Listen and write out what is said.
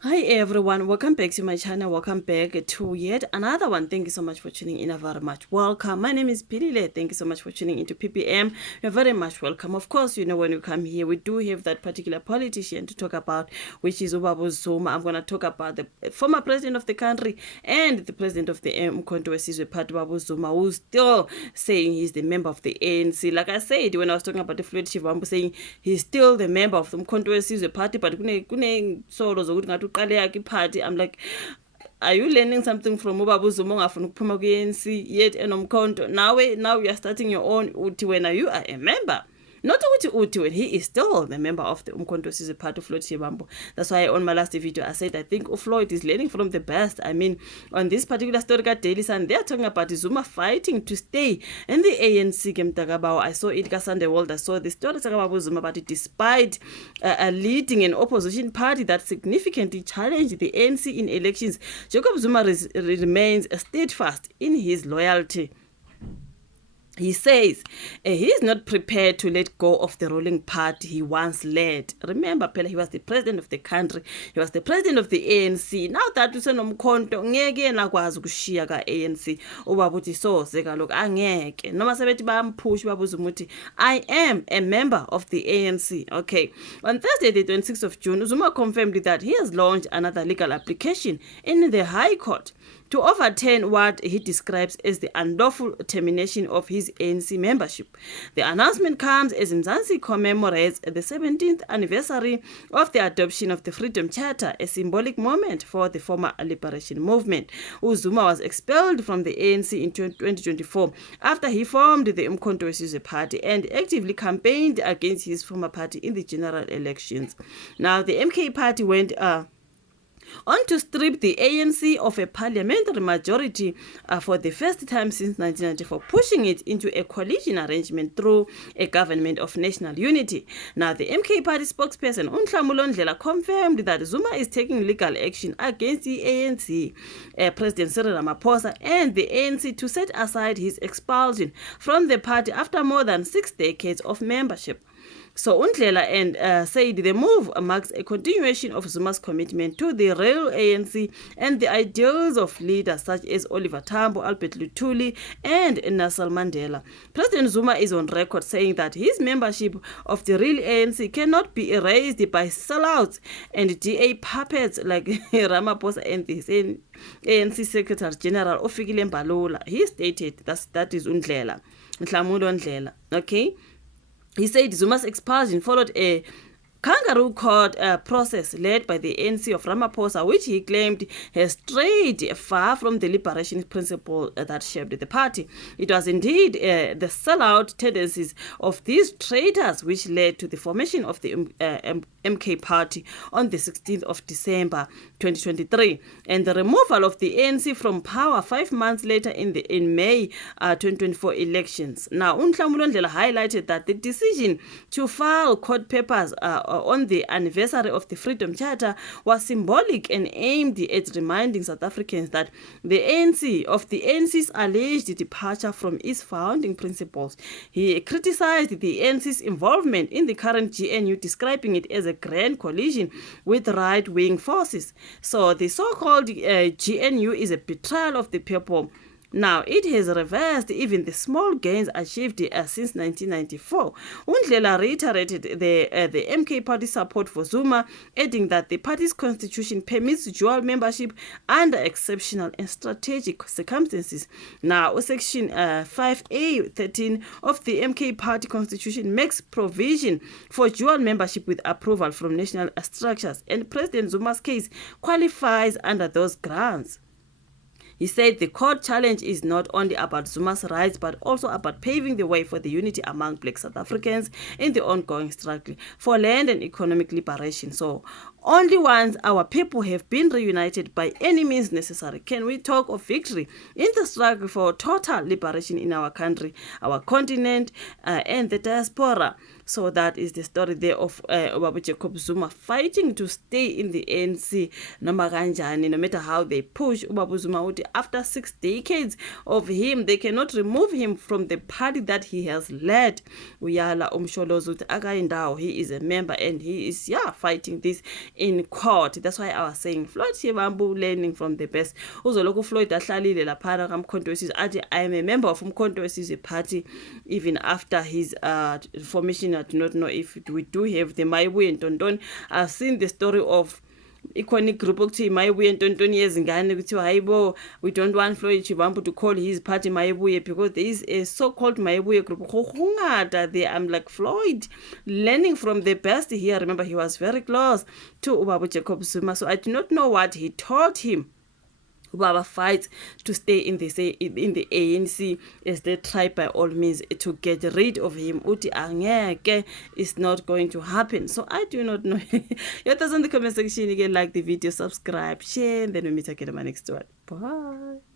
Hi everyone, welcome back to my channel. Welcome back to yet another one. Thank you so much for tuning in. Very much welcome. My name is Pilile. Thank you so much for tuning into PPM. You're very much welcome. Of course, you know when you come here, we do have that particular politician to talk about, which is Ubaba Zuma. I'm going to talk about the former president of the country and the president of the Umkhonto weSizwe Party, Ubaba Zuma, who's still saying he's the member of the ANC. Like I said when I was talking about the Floyd Shivambu saying he's still the member of the Umkhonto weSizwe Party, but kune solo zokuthi ngathi uqale yakhe party. I'm like, are you learning something from Ubaba Zuma ongafuna ukuphuma ku-ANC yet enomkhonto? Now you are starting your own uthi wena you are a member. Not ukuthi when he is still the member of the Umkhonto weSizwe Party, Floyd Shivambu. That's why on my last video I said I think Floyd is learning from the best. I mean, on this particular story Daily Sun, they are talking about Zuma fighting to stay in the ANC. I saw it Sunday World. I saw the story about Zuma, but despite leading an opposition party that significantly challenged the ANC in elections, Jacob Zuma remains steadfast in his loyalty. He says he is not prepared to let go of the ruling party he once led. Remember, Pela, he was the president of the country. He was the president of the ANC. Now that usenomkhonto ngeke yena kwazi ukushiya ka-ANC ubaba uthi soze kaloku angeke noma sebethi bayamphusha babuza umuthi I am a member of the ANC. Okay, on Thursday the 26th of June, Zuma confirmed that he has launched another legal application in the High Court to overturn what he describes as the unlawful termination of his ANC membership. The announcement comes as Mzansi commemorates the 17th anniversary of the adoption of the Freedom Charter, a symbolic moment for the former liberation movement. Zuma was expelled from the ANC in 2024 after he formed the Umkhonto weSizwe Party and actively campaigned against his former party in the general elections. Now, the MK party went on to strip the ANC of a parliamentary majority for the first time since 1994, pushing it into a coalition arrangement through a government of national unity. Now, the MK party spokesperson Nhlanhla Ndlela confirmed that Zuma is taking legal action against the ANC, President Cyril Ramaphosa, and the ANC to set aside his expulsion from the party after more than 6 decades of membership. So Ndlela said the move marks a continuation of Zuma's commitment to the real ANC and the ideals of leaders such as Oliver Tambo, Albert Luthuli, and Nelson Mandela. President Zuma is on record saying that his membership of the real ANC cannot be erased by sellouts and DA puppets like Ramaphosa and the ANC Secretary General Ofikile Mbalula. He stated that is Nhlanhla Ndlela. Okay. He said Zuma's expulsion followed a kangaroo court process led by the ANC of Ramaphosa, which he claimed has strayed far from the liberation principle that shaped the party. It was indeed the sellout tendencies of these traitors which led to the formation of the MK party on the 16th of December 2023 and the removal of the ANC from power 5 months later in May 2024 elections. Now, Nhlanhla Ndlela highlighted that the decision to file court papers on the anniversary of the Freedom Charter was symbolic and aimed at reminding South Africans that the ANC's alleged departure from its founding principles. He criticized the ANC's involvement in the current GNU, describing it as a grand collision with right-wing forces. So the so-called GNU is a betrayal of the people. Now, it has reversed even the small gains achieved since 1994. Ndlela reiterated the MK party support for Zuma, adding that the party's constitution permits dual membership under exceptional and strategic circumstances. Now, Section 5A13 of the MK party constitution makes provision for dual membership with approval from national structures, and President Zuma's case qualifies under those grounds. He said the court challenge is not only about Zuma's rights, but also about paving the way for the unity among Black South Africans in the ongoing struggle for land and economic liberation. So, only once our people have been reunited by any means necessary can we talk of victory in the struggle for total liberation in our country, our continent, and the diaspora. So that is the story there of Ubaba Jacob Zuma fighting to stay in the ANC no matter how they push. Ubaba Zuma, after 6 decades of him, they cannot remove him from the party that he has led. Uyala Umsholozo Akaindao, he is a member and he is fighting this in court. That's why I was saying Floyd Shivambu learning from the best. Uzoloko Floyd ahlalile laphana kaMkhonto weSizwe athi I am a member of Umkhonto weSizwe party even after his formation. I do not know if we do have the Mayibuye Ntontoni. I've seen the story of iconic group okuthi Mayibuye Ntontoni yezingane kuthiwa hayibo we don't want Floyd Shivambu to call his party Mayibuye because there is a so-called Mayibuye group khungata there. I'm like, Floyd learning from the best here. Remember, he was very close to Ubaba Jacob Zuma, so I do not know what he taught him. Ubaba fights to stay in the ANC as they try by all means to get rid of him. Uti angeke is not going to happen. So I do not know. Your thoughts in the comment section. Again, like the video, subscribe, share, and then we meet again in my next one. Bye.